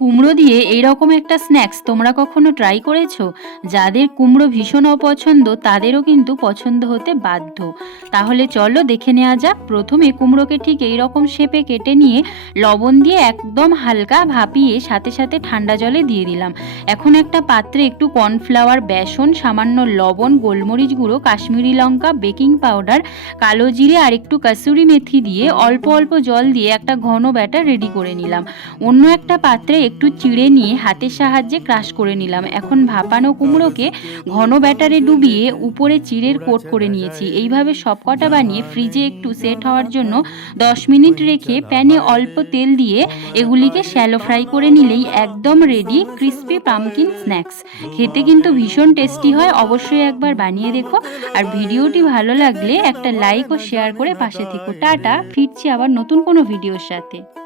কুমড়ো দিয়ে এইরকম একটা স্ন্যাক্স তোমরা কখনো ট্রাই করেছো? যাদের কুমড়ো ভীষণ অপছন্দ তাদেরও কিন্তু পছন্দ হতে বাধ্য। তাহলে চলো দেখে নেওয়া যাক। প্রথমে কুমড়োকে ঠিক এইরকম শেপে কেটে নিয়ে লবণ দিয়ে একদম হালকা ভাপিয়ে সাথে সাথে ঠান্ডা জলে দিয়ে দিলাম। এখন একটা পাত্রে একটু কর্নফ্লাওয়ার, বেসন, সামান্য লবণ, গোলমরিচ গুঁড়ো, কাশ্মীরি লঙ্কা, বেকিং পাউডার, কালো জিরে আর একটু কাসুরি মেথি দিয়ে অল্প অল্প জল দিয়ে একটা ঘন ব্যাটার রেডি করে নিলাম। অন্য একটা পাত্রে একটু চিড়ে নিয়ে হাতের সাহায্যে ক্রাশ করে নিলাম। এখন ভাপানো কুমড়োকে ঘন ব্যাটারে ডুবিয়ে উপরে চিড়ের কোট করে নিয়েছি। এইভাবে সবকটা বানিয়ে ফ্রিজে একটু সেট হওয়ার জন্য 10 মিনিট রেখে প্যানে অল্প তেল দিয়ে এগুলিকে শ্যালো ফ্রাই করে নিলেই একদম রেডি ক্রিস্পি পামকিন স্ন্যাক্স। খেতে কিন্তু ভীষণ টেস্টি হয়, অবশ্যই একবার বানিয়ে দেখো। আর ভিডিওটি ভালো লাগলে একটা লাইক ও শেয়ার করে পাশে থেকো। টাটা, ফিরছি আবার নতুন কোনো ভিডিওর সাথে।